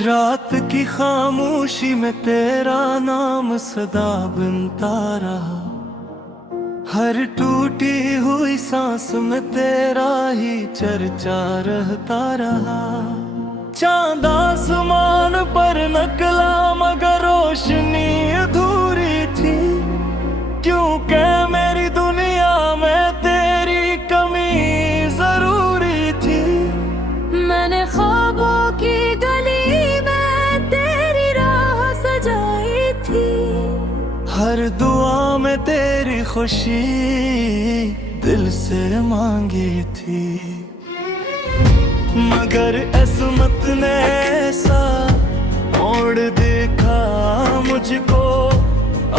रात की खामोशी में तेरा नाम सदा बनता रहा। हर टूटी हुई सांस में तेरा ही चर्चा रहता रहा। चांद आसमान पर निकला मगर रोशनी अधूरी थी, क्योंकि मेरी दुनिया में तेरी कमी जरूरी थी। मैंने ख्वाबों की गली में तेरी राह सजाई थी। हर दुआ में तेरी खुशी दिल से मांगी थी, मगर किस्मत ने ऐसा मोड़ देखा मुझको,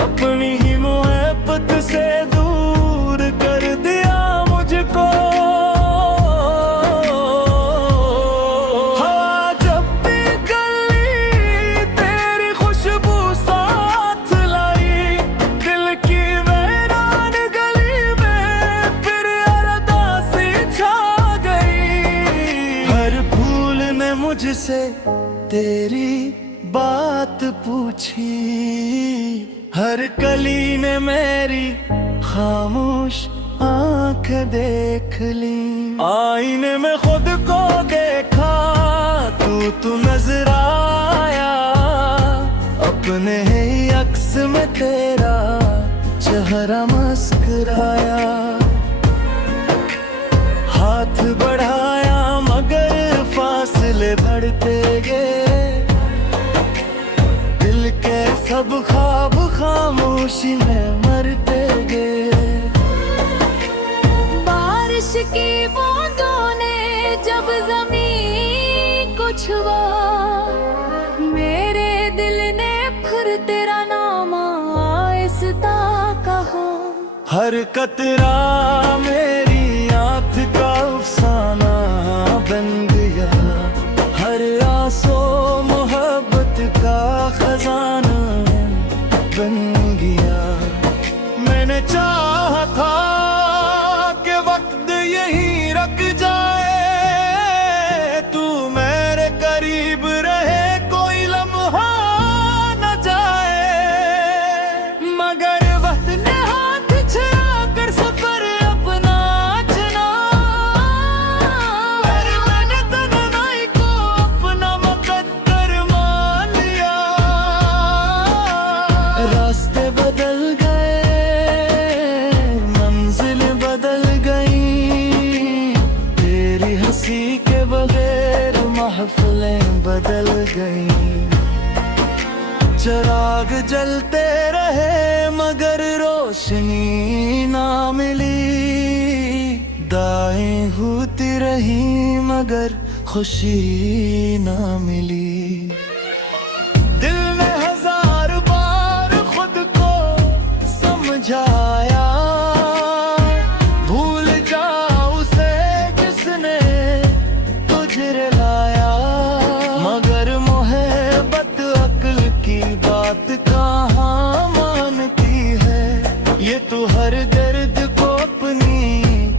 अपनी ही मोहब्बत से दूर कर दिया मुझको। हाँ, जब भी गली तेरी खुशबू साथ लाई, दिल की वीरान गली में फिर अरदासी छा गई। हर फूल ने मुझसे तेरी बात पूछी, हर कली ने मेरी खामोश आंख देख ली। आईने में खुद को देखा, तू नजर आया, अपने ही अक्स में तेरा चेहरा मुस्कुराया। हाथ बढ़ाया मगर फासले बढ़ते गए, दिल के सब ख्वाब खामोशी में मरते गए। बारिश की बूंदों ने जब जमीन को छुआ, मेरे दिल ने फिर तेरा नाम आहिस्ता कहा। हर कतरा मेरी आँख का अफसाना बन गया, हर आंसू मोहब्बत का खजाना बन गया। मैंने चाहा था कि वक्त यहीं रुक जाए, तू मेरे करीब रहे कोई लम्हा न जाए, मगर वक्त ने हाथ छुड़ा कर सफर अपना चुना। फिर मैंने तन्हाई को अपना मुकद्दर मान लिया। रास्ते बदल गए, मंजिल बदल गई, तेरी हंसी के बगैर महफिलें बदल गई। चिराग जलते रहे मगर रोशनी ना मिली, दाएं होती रही मगर खुशी ना मिली। दिल ने हजार बार खुद को समझाया, भूल जा उसे जिसने तुझे लाया, मगर मोहब्बत अक्ल की बात कहाँ मानती है। ये तो हर दर्द को अपनी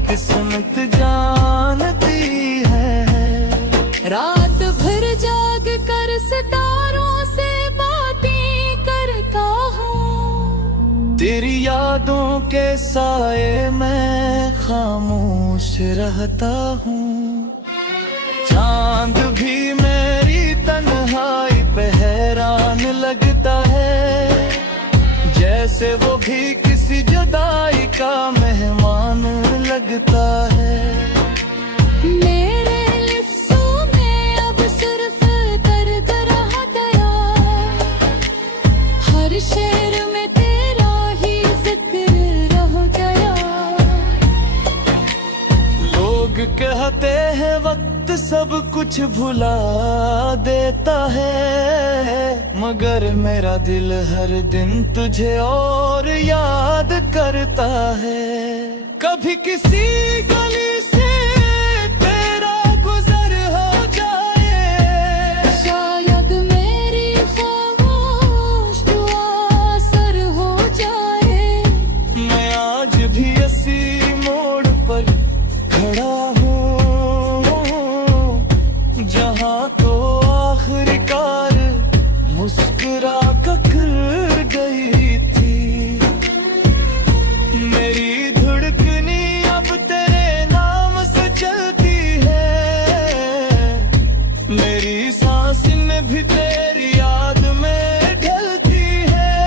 किस्मत जानती है। रात भर जाग कर सितारों से बातें करता हूँ, तेरी यादों के साए में खामोश रहता हूँ। चांद भी मेरी तन्हाई पे हैरान लगता है, जैसे वो भी किसी जुदाई का मेहमान लगता है। मेरे लिफ्सों में अब सिर्फ दर्द रह गया, हर शेर में तेरा ही जिक्र रह गया। लोग कहते हैं वक्त सब कुछ भुला देता है, मगर मेरा दिल हर दिन तुझे और याद करता है। कभी किसी गली से तेरा गुजर हो जाए, शायद मेरी खामोश दुआ असर हो जाए। मैं आज भी इसी मोड़ पर खड़ा हूँ, जहाँ तो आखिरी का मुस्कुरा कर गई थी। मेरी धड़कनी अब तेरे नाम से चलती है, मेरी सांस में भी तेरी याद में ढलती है।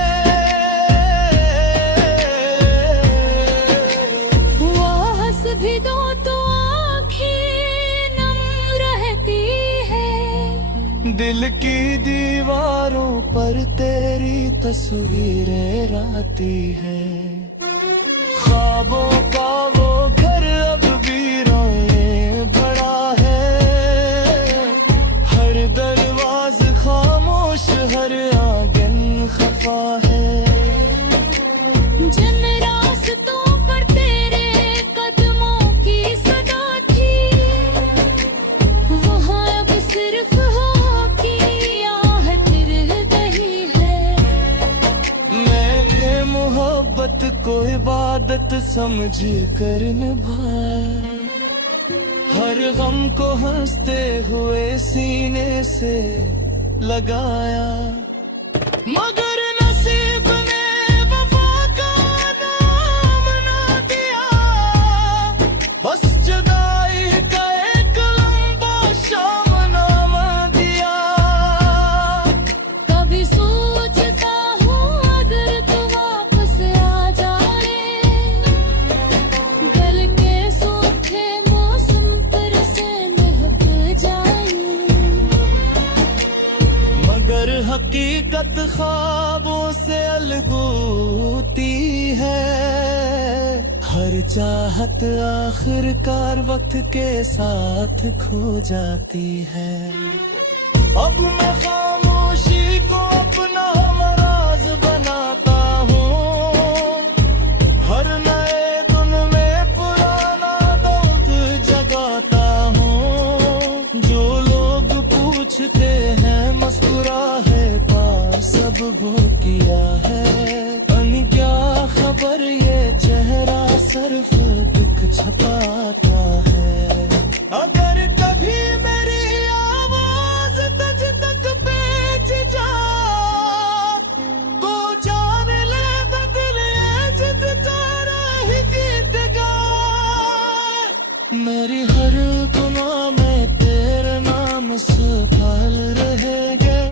वो हंस भी दो तो आँखें नम रहती है, दिल की दीवारों पर तेरी तस्वीरें रहती है। ख्वाबों का वो घर अब भी रोए बड़ा है, हर दरवाज खामोश, हर आंगन खफा है। जिन रास्तों पर तेरे कदमों की सदा थी, वहाँ अब सिर्फ हो की आहट रह गई है। मैंने मोहब्बत को इबादत समझ कर निभाया, हर गम को हंसते हुए सीने से लगाया। मगर नसीब ने वफा का नाम ना दिया, बस जुदाई का एक लंबा शामनाम दिया। कभी सोचता हूँ अगर तू वापस आ जाए, गल के सूखे मौसम पर से महक जाए। मगर हकीकत ख्वाबों से अलगूती है, हर चाहत आखिरकार वक्त के साथ खो जाती है। अब मैं खामोशी को अपना हमराज बनाता हूँ, हर नए दिन में पुराना दर्द जगाता हूँ। जो लोग पूछते हैं मस्कुरा है पास सब वो किया है, अनी क्या खबर ये चेहरा सिर्फ दुख छपाता है। अगर कभी मेरी आवाज तुझ तक पहुंच जा, तो जान ले बदल जिद तारा ही जीतेगा। मेरी हर गुनाह में तेरे नाम सफल रहेगा।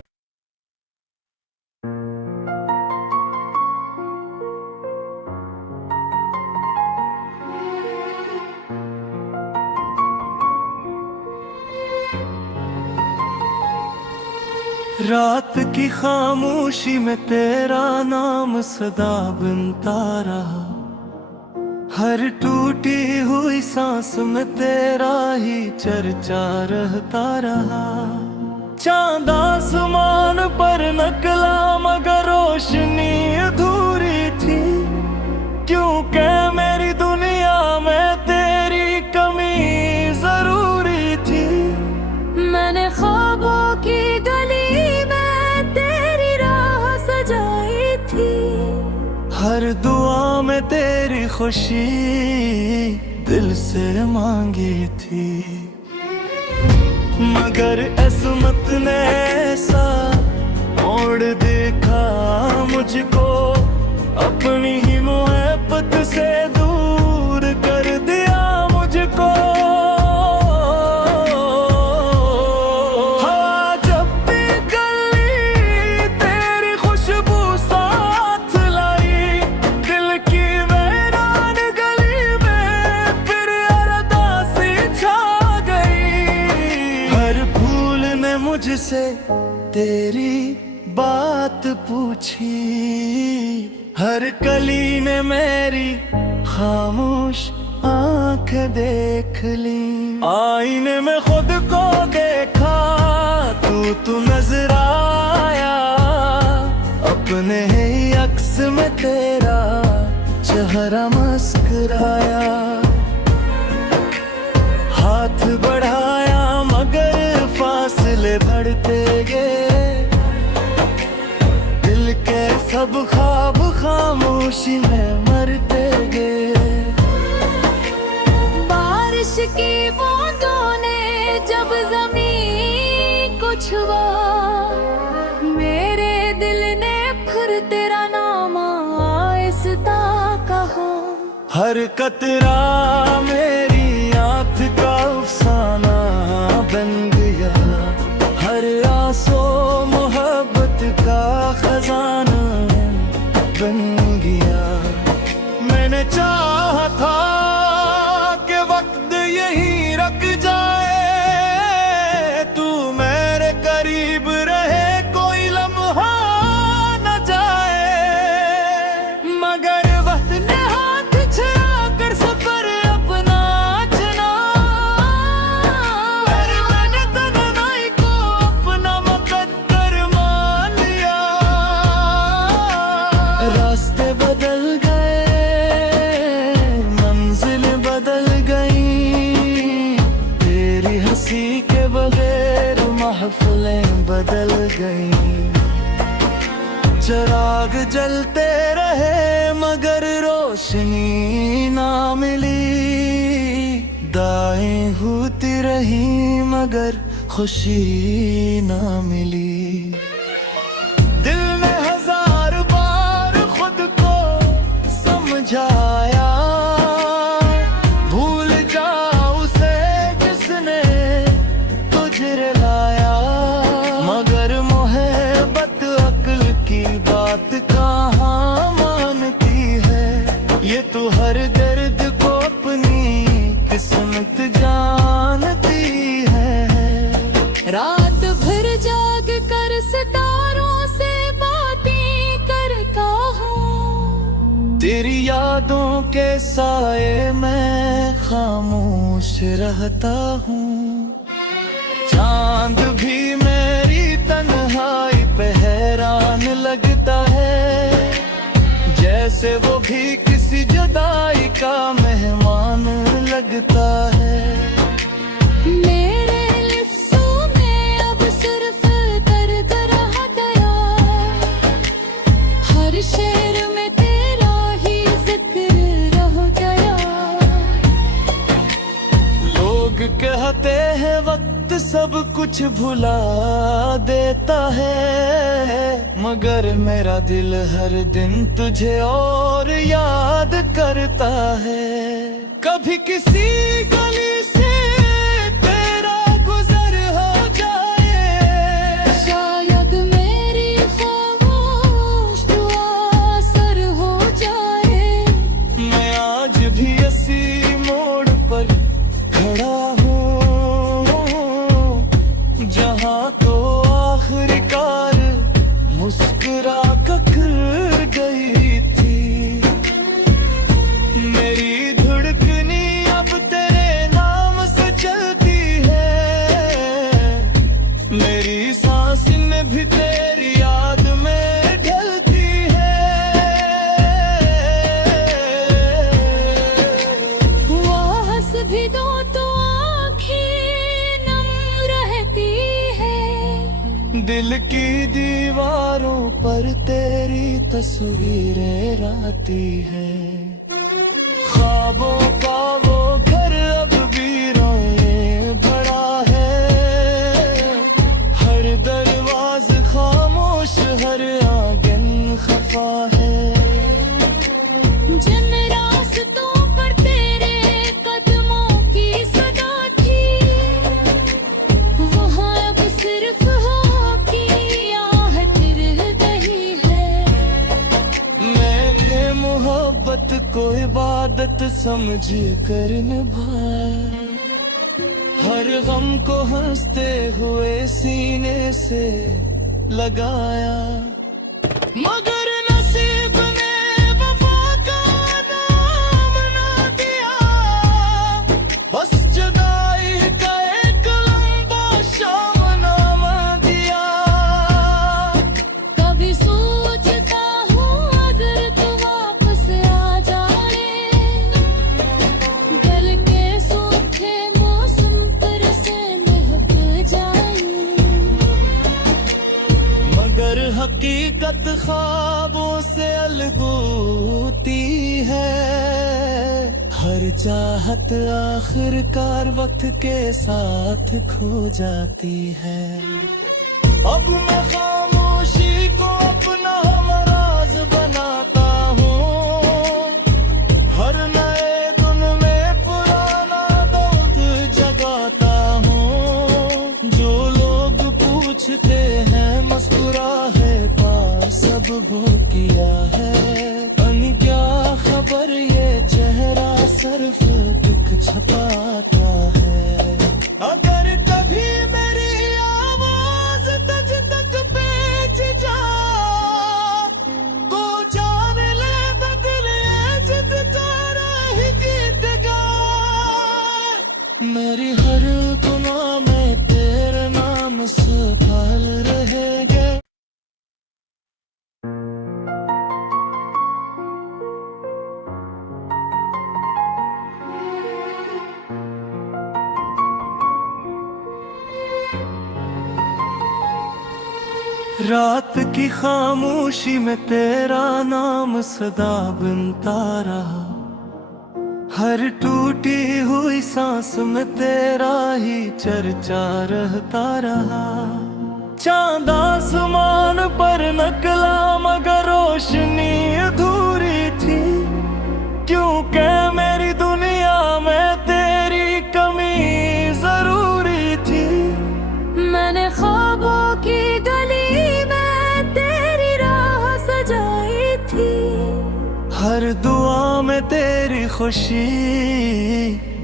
रात की खामोशी में तेरा नाम सदा बनता रहा, हर टूटी हुई सांस में तेरा ही चर्चा रहता रहा। चांद आसमान पर निकला मगर रोशनी अधूरी थी, क्योंकि मेरी दुनिया में तेरी कमी जरूरी थी। मैंने ख्वाबों की गली में तेरी राह सजाई थी, हर दुआ में तेरी खुशी दिल से मांगी थी। मगर किस्मत ने ऐसा मोड़ देखा मुझको, अपनी ही मोहब्बत से दूर कर दिया मुझको। हाँ, जब भी गली तेरी खुशबू साथ लाई, दिल की वीरान गली में फिर अरदासी छा गई। हर फूल ने मुझसे तेरी बात पूछी, हर कली ने मेरी खामोश आंख देख ली। आईने में खुद को देखा तू नजर आया, अपने ही अक्स में तेरा चेहरा मुस्कुराया। हाथ बढ़ाया मगर फासले बढ़ते गए, दिल के सब ख्वाब खामोशी में मरते गए। बारिश की बूंदों ने जब जमीन को छुआ, मेरे तेरा नाम आहिस्ता कहो। हर कतरा मेरी आँख का अफसाना बन गया, हर आंसू मोहब्बत का खजाना बन गया। मैंने चाहा था कि वक्त यहीं रुक जाए, तू मेरे करीब रहे कोई लम्हा न जाए, मगर वक्त ने हाथ छुड़ा कर सफर अपना चुना। फिर मैंने तन्हाई को अपना मुकद्दर मान लिया। रास्ते बदल गए, मंजिल बदल गई, तेरी हंसी के बगैर महफिलें बदल गई। चिराग जलते रहे मगर रोशनी ना मिली, दाएं होती रही मगर खुशी ना मिली। दिल ने हजार बार खुद को समझाया, भूल जा उसे जिसने तुझे रुलाया, मगर मोहब्बत अक्ल की बात कहाँ मानती है। ये तो हर दर्द को अपनी किस्मत जानती है। रात भर जाग कर सितारों से बातें करता हूँ, तेरी यादों के साए में खामोश रहता हूँ। चांद भी मेरी तन्हाई पे हैरान लगता है, जैसे वो भी किसी जुदाई का मेहमान लगता है। मेरे लिफ्सों में अब सिर्फ दर्द रह गया, हर शेर में तेरा ही जिक्र रह गया। लोग कहते हैं वक्त सब कुछ भुला देता है, मगर मेरा दिल हर दिन तुझे और याद करता है। कभी किसी गली से तेरा गुजर हो जाए, शायद मेरी खामोश दुआ असर हो जाए। मैं आज भी इसी मोड़ पर खड़ा हूँ, जहाँ तो आखिरकार मुस्कुरा कर गई थी। मेरी धड़कनी अब तेरे नाम से चलती है, मेरी सांस में भी तेरी याद में ढलती है। वो हंस भी दो तो आँखें नम रहती है, दिल की दीवारों पर तेरी तस्वीरें रहती है। ख्वाबों का वो घर अब भी रोए भरा है, हर दरवाज खामोश, हर आंगन खफा है। जिन रास्तों पर तेरे कदमों की सदा थी, वहाँ अब सिर्फ हो की आहट रह गई है। मैंने मोहब्बत को इबादत समझ कर निभाया, हर गम को हंसते हुए सीने से लगाया, मगर नसीब ने वफा का नाम ना दिया। बस जुदाई का एक लंबा शामनामा दिया। कभी सोचता हूँ अगर तू वापस आ जाए, गल के सूखे मौसम पर से महक जाए, मगर हकीकत ख्वाबों से अलगूती है, हर चाहत आखिरकार वक्त के साथ खो जाती है। अब मैं खामोशी को अपना हमारा सुराहे पार सब वो किया है। अनि क्या खबर ये चेहरा सिर्फ दुख छपाता है। अगर कभी मेरी आवाज तुझ तक पहुंच जा तो जान ले बदल जिद तारा ही गीत गा। मेरी हर गुनाह में तेरे नाम सफल रहेगा। रात की खामोशी में तेरा नाम सदा बनता रहा। हर टूटी हुई सांस में तेरा ही चर्चा रहता रहा। चांद आसमान पर निकला मगर रोशनी अधूरी थी। क्योंकि मेरी दुनिया में तेरी कमी जरूरी थी। मैंने ख्वाबों की गली में तेरी राह सजाई थी। हर दुआ में तेरी खुशी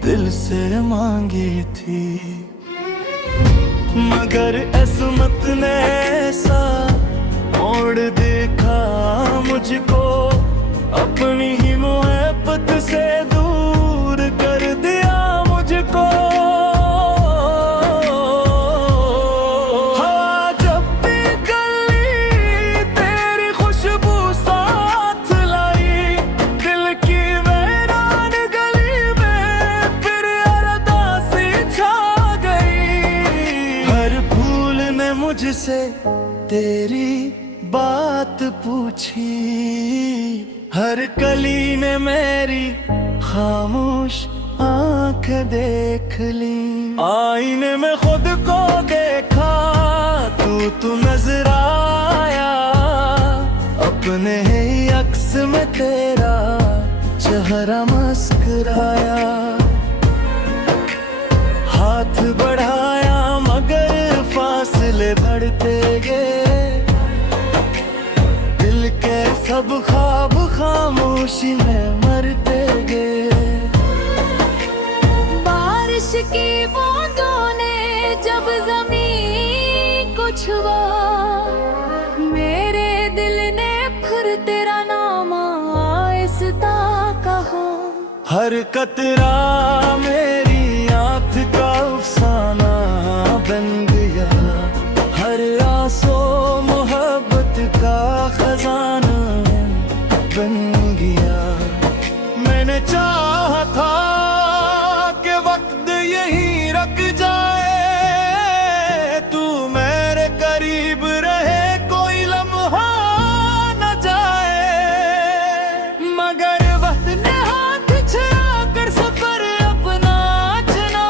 दिल से मांगी थी। मगर किस्मत ने ऐसा मोड़ देखा मुझको। अपनी ही मोहब्बत से दूर कर दिया मुझको। हाँ, जब भी गली तेरी खुशबू साथ लाई। दिल की वीरान गली में फिर अरदासी छा गई। हर फूल ने मुझसे तेरी बात पूछी। हर कली ने मेरी खामोश आंख देख ली। आईने में खुद को देखा तू नजर आया। अपने ही अक्स में तेरा चेहरा मुस्कुराया। हाथ बढ़ाया मगर फासले बढ़ते गए। दिल के सब ख्वाब खामोशी में मरते गए। बारिश की बूंदों ने जब जमीन को छुआ। मेरे दिल ने फिर तेरा नाम आहिस्ता कहा। हर कतरा मेरी आँख का अफसाना बन गया। हर आंसू मोहब्बत का खजाना बन गया। मैंने चाहा था कि वक्त यहीं रख जाए। तू मेरे करीब रहे कोई लम्हा न जाए। मगर वक्त ने हाथ छुड़ा कर सफर अपना चुना।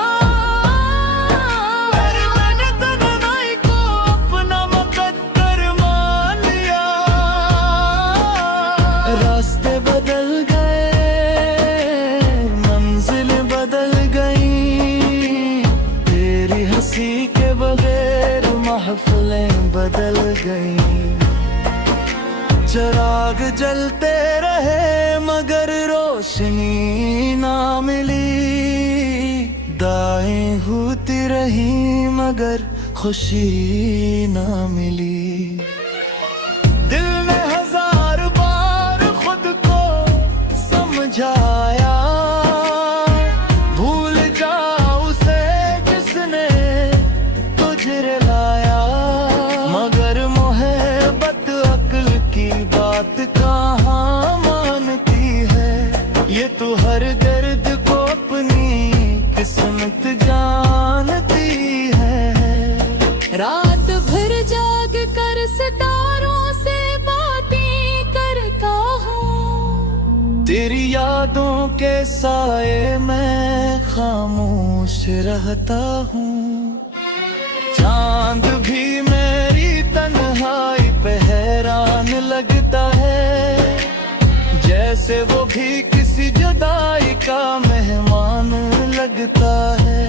मैंने तन्हाई को अपना मुकद्दर मान लिया। रास्ते बदल गए, मंजिल बदल गई। तेरी हंसी के बगैर महफिलें बदल गई। चिराग जलते रहे मगर रोशनी ना मिली। दाएं होती रही मगर खुशी ना मिली। दिल ने हजार बार खुद को समझाया। भूल जा उसे जिसने तुझे लाया। मगर मोहब्बत अक्ल की बात कहाँ मानती है। ये तो हर दर्द को अपनी किस्मत जानती है। रात भर जाग कर सितारों से बातें करता हूँ। तेरी यादों के साए में खामोश रहता हूँ। चांद भी मेरी तन्हाई पे हैरान लगता है। जैसे वो भी किसी जुदाई का मेहमान लगता है।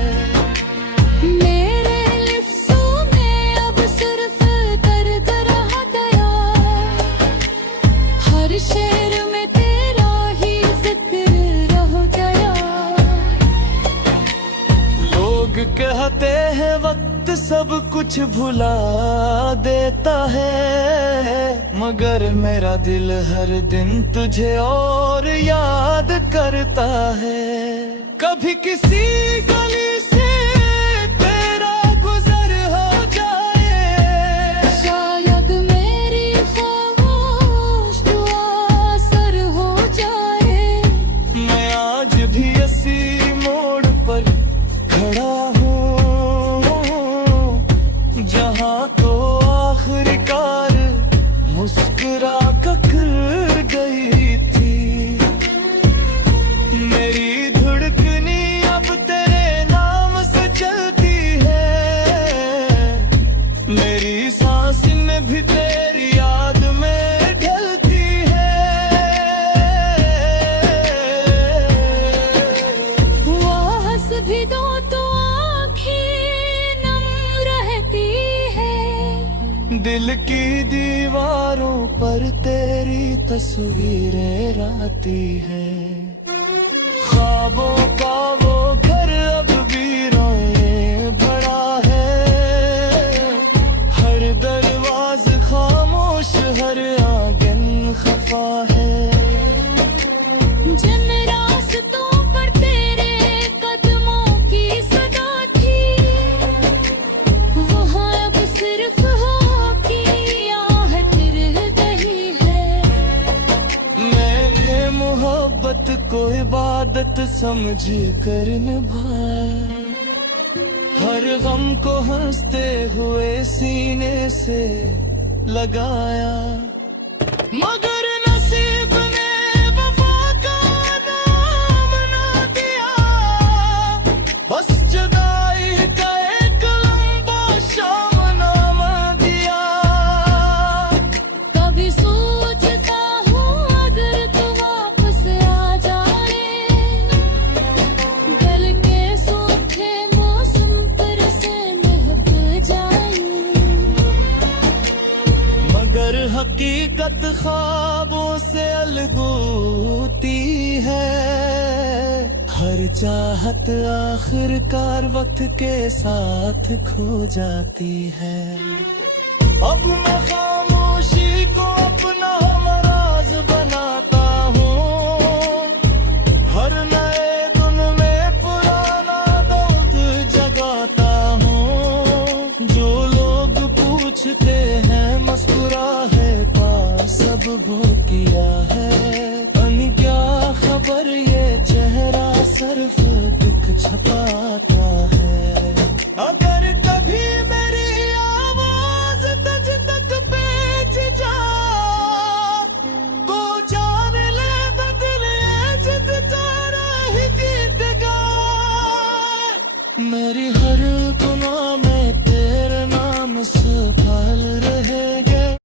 मेरे लफ्ज़ों में अब सिर्फ दर्द सब कुछ भुला देता है, मगर मेरा दिल हर दिन तुझे और याद करता है। कभी किसी गली से तेरा गुजर हो जाए, शायद मेरी खामोश दुआ असर हो जाए। मैं आज भी इसी मोड़ पर खड़ा हूँ, जहाँ तो आखिरकार मुस्कुरा कर गई थी। मेरी धड़कनी अब तेरे नाम से चलती है, मेरी सांस में भी तेरी याद में ढलती है। वो हंस भी दो तो आँखें नम रहती है। दिल की दीवारों पर तेरी तस्वीरें रहती है। ख्वाबों का वो घर अब भी रोए भरा है, हर दरवाज खामोश, हर आंगन खफा है। जिन रास्तों पर तेरे कदमों की सदा थी, वहाँ अब सिर्फ हो की आहट रह गई है। मैंने मोहब्बत को इबादत समझ कर निभाया, हर गम को हंसते हुए सीने से लगाया, मगर नसीब ने वफा का नाम ना दिया। बस जुदाई का एक लंबा शामनामा दिया। कभी सोचता हूँ अगर तू वापस आ जाए, गल के सूखे मौसम पर से महक जाए। मगर हकीकत ख्वाबों से अलगूती है, हर चाहत आखिरकार वक्त के साथ खो जाती है। अब मैं खामोशी को अपना हमराज बनाता हूँ, हर नए दिन में पुराना दर्द जगाता हूँ। जो लोग पूछते हैं मस्कुरा है पास, सब भूल किया है।